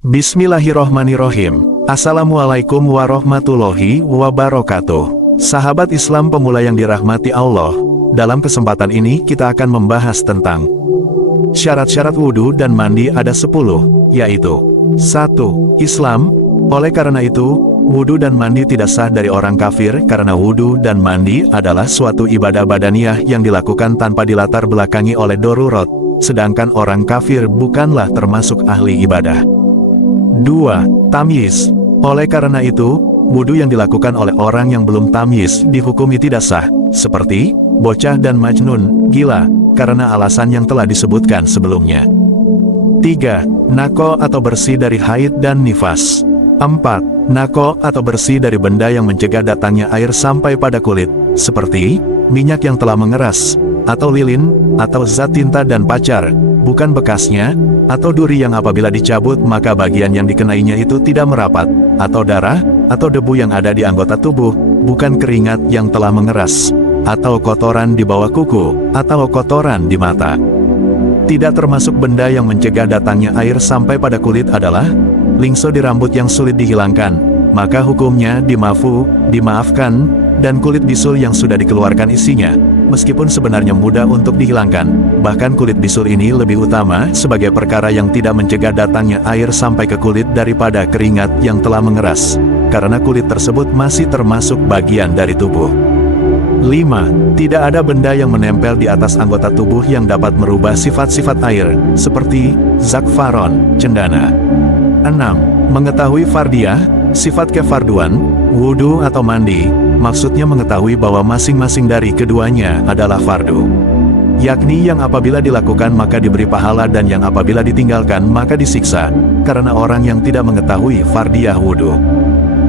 Bismillahirrohmanirrohim. Assalamualaikum warahmatullahi wabarakatuh. Sahabat Islam pemula yang dirahmati Allah, dalam kesempatan ini kita akan membahas tentang syarat-syarat wudhu dan mandi ada 10, yaitu 1. Islam. Oleh karena itu, wudhu dan mandi tidak sah dari orang kafir karena wudhu dan mandi adalah suatu ibadah badaniyah yang dilakukan tanpa dilatar belakangi oleh darurat, sedangkan orang kafir bukanlah termasuk ahli ibadah. 2. Tamyiz. Oleh karena itu, wudhu yang dilakukan oleh orang yang belum tamyiz dihukumi tidak sah, seperti bocah dan majnun, gila, karena alasan yang telah disebutkan sebelumnya. 3. Nako atau bersih dari haid dan nifas. 4. Nako atau bersih dari benda yang mencegah datangnya air sampai pada kulit, seperti minyak yang telah mengeras, atau lilin, atau zat tinta dan pacar, bukan bekasnya, atau duri yang apabila dicabut maka bagian yang dikenainya itu tidak merapat, atau darah, atau debu yang ada di anggota tubuh, bukan keringat yang telah mengeras, atau kotoran di bawah kuku, atau kotoran di mata. Tidak termasuk benda yang mencegah datangnya air sampai pada kulit adalah lingso di rambut yang sulit dihilangkan, maka hukumnya dimaafkan, dan kulit bisul yang sudah dikeluarkan isinya, meskipun sebenarnya mudah untuk dihilangkan. Bahkan kulit bisul ini lebih utama sebagai perkara yang tidak mencegah datangnya air sampai ke kulit daripada keringat yang telah mengeras, karena kulit tersebut masih termasuk bagian dari tubuh. 5. Tidak ada benda yang menempel di atas anggota tubuh yang dapat merubah sifat-sifat air, seperti zakfaron, cendana. 6. Mengetahui fardiyah, sifat kefarduan, wudhu atau mandi, maksudnya mengetahui bahwa masing-masing dari keduanya adalah fardu. Yakni yang apabila dilakukan maka diberi pahala dan yang apabila ditinggalkan maka disiksa, karena orang yang tidak mengetahui fardiyah wudhu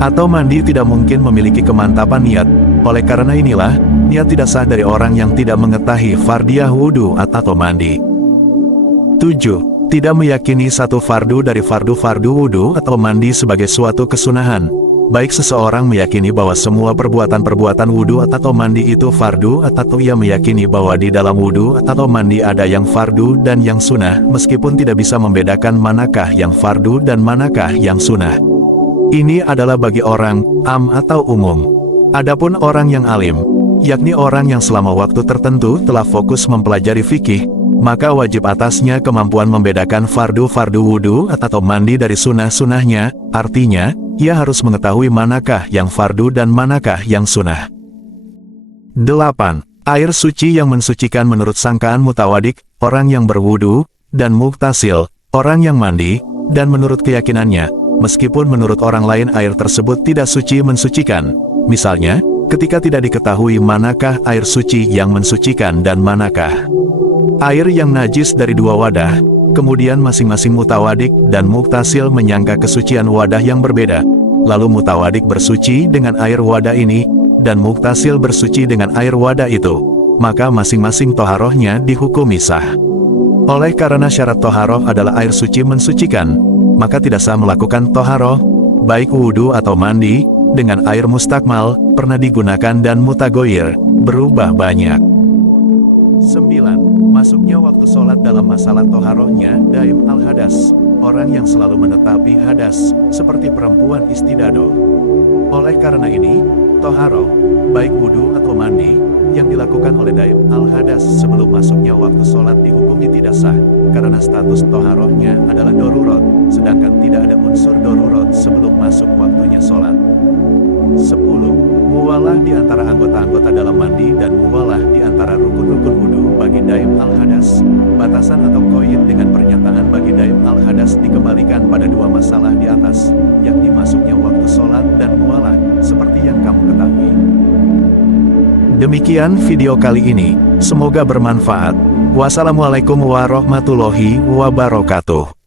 atau mandi tidak mungkin memiliki kemantapan niat. Oleh karena inilah, niat tidak sah dari orang yang tidak mengetahui fardiyah wudhu atau mandi. 7. Tidak meyakini satu fardu dari fardu-fardu wudhu atau mandi sebagai suatu kesunahan. Baik seseorang meyakini bahwa semua perbuatan-perbuatan wudhu atau mandi itu fardu, atau ia meyakini bahwa di dalam wudhu atau mandi ada yang fardu dan yang sunnah, meskipun tidak bisa membedakan manakah yang fardu dan manakah yang sunnah. Ini adalah bagi orang am atau umum. Adapun orang yang alim, yakni orang yang selama waktu tertentu telah fokus mempelajari fikih, maka wajib atasnya kemampuan membedakan fardu-fardu wudhu atau mandi dari sunnah-sunnahnya, artinya, ia harus mengetahui manakah yang fardu dan manakah yang sunnah. 8. Air suci yang mensucikan menurut sangkaan mutawadik, orang yang berwudhu, dan muktasil, orang yang mandi, dan menurut keyakinannya, meskipun menurut orang lain air tersebut tidak suci mensucikan. Misalnya, ketika tidak diketahui manakah air suci yang mensucikan dan manakah air yang najis dari dua wadah, kemudian masing-masing mutawadik dan muktasil menyangka kesucian wadah yang berbeda, lalu mutawadik bersuci dengan air wadah ini, dan muktasil bersuci dengan air wadah itu, maka masing-masing toharohnya dihukumi sah. Oleh karena syarat toharoh adalah air suci mensucikan, maka tidak sah melakukan toharoh, baik wudhu atau mandi, dengan air mustakmal, pernah digunakan dan mutagoyir, berubah banyak. 9. Masuknya waktu sholat dalam masalah toharohnya, daim al-hadas, orang yang selalu menetapi hadas, seperti perempuan istidado. Oleh karena ini, toharoh, baik wudhu atau mandi, yang dilakukan oleh daim al-hadas sebelum masuknya waktu sholat dihukumi tidak sah, karena status toharohnya adalah darurat, sedangkan tidak ada unsur darurat sebelum masuk waktunya sholat. 10. Muwalah di antara anggota-anggota dalam mandi dan muwalah di antara rukun-rukun wudhu bagi daim al-hadas. Batasan atau koid dengan pernyataan bagi daim al-hadas dikembalikan pada dua masalah di atas, yakni masuknya waktu sholat dan muwalah, seperti yang kamu ketahui. Demikian video kali ini, semoga bermanfaat. Wassalamualaikum warahmatullahi wabarakatuh.